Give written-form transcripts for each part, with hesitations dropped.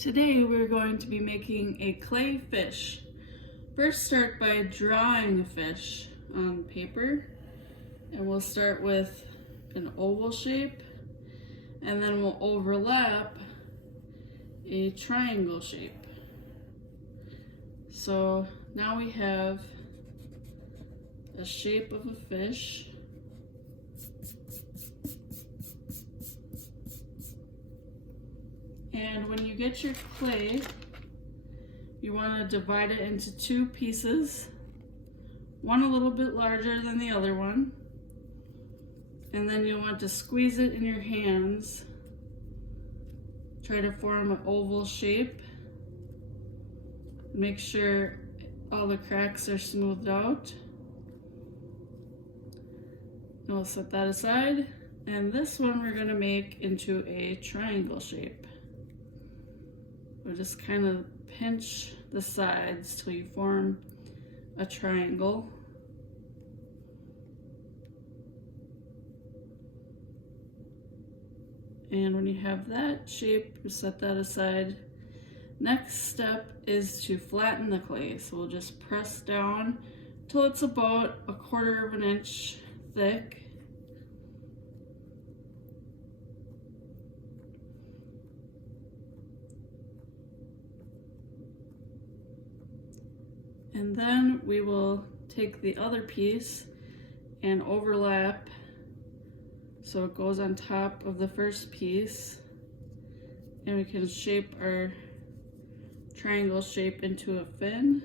Today we're going to be making a clay fish. First, start by drawing a fish on paper, and we'll start with an oval shape, and then we'll overlap a triangle shape. So now we have a shape of a fish. And when you get your clay, you want to divide it into two pieces, one a little bit larger than the other one, and then you'll want to squeeze it in your hands. Try to form an oval shape. Make sure all the cracks are smoothed out. And we'll set that aside. And this one we're going to make into a triangle shape. We'll just kind of pinch the sides till you form a triangle. And when you have that shape, you set that aside. Next step is to flatten the clay. So we'll just press down till it's about 1/4 of an inch thick. And then we will take the other piece and overlap so it goes on top of the first piece, and we can shape our triangle shape into a fin.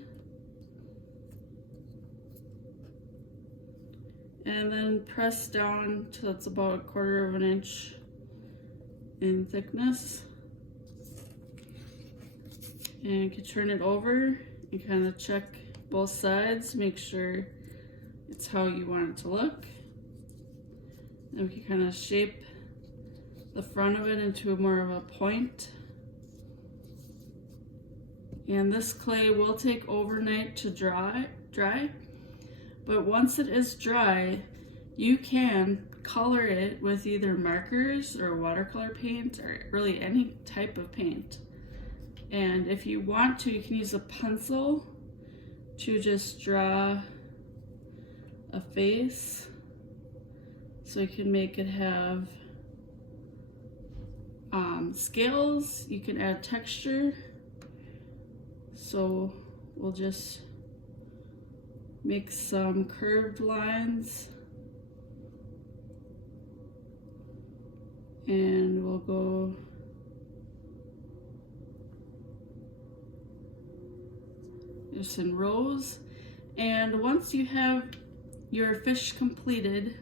And then press down till it's about 1/4 of an inch in thickness. And you can turn it over and kind of check both sides, make sure it's how you want it to look. And we can kind of shape the front of it into more of a point. And this clay will take overnight to dry, but once it is dry, you can color it with either markers or watercolor paint or really any type of paint. And if you want to, you can use a pencil to just draw a face. So you can make it have scales. You can add texture. So we'll just make some curved lines. And we'll go just in rows. And once you have your fish completed,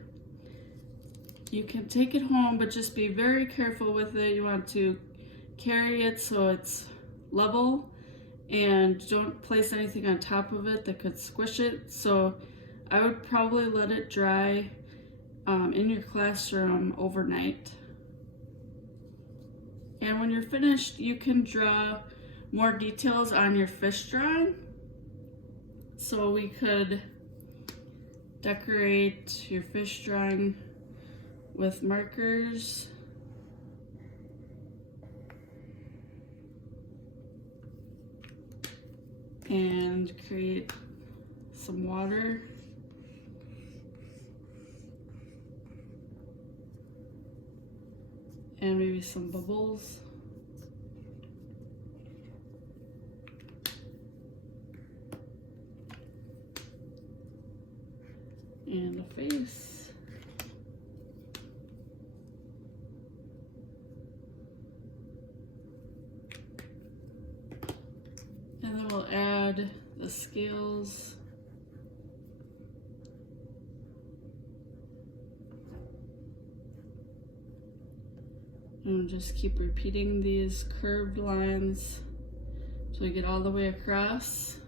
you can take it home, but just be very careful with it. You want to carry it so it's level, and don't place anything on top of it that could squish it. So I would probably let it dry in your classroom overnight. And when you're finished, you can draw more details on your fish drawing. So we could decorate your fish drawing with markers. And create some water. And maybe some bubbles. And a face. And then we'll add the scales. And just keep repeating these curved lines until you get all the way across.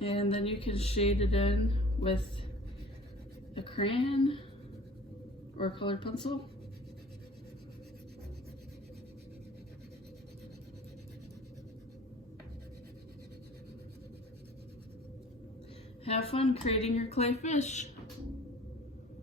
And then you can shade it in with a crayon or a colored pencil. Have fun creating your clay fish.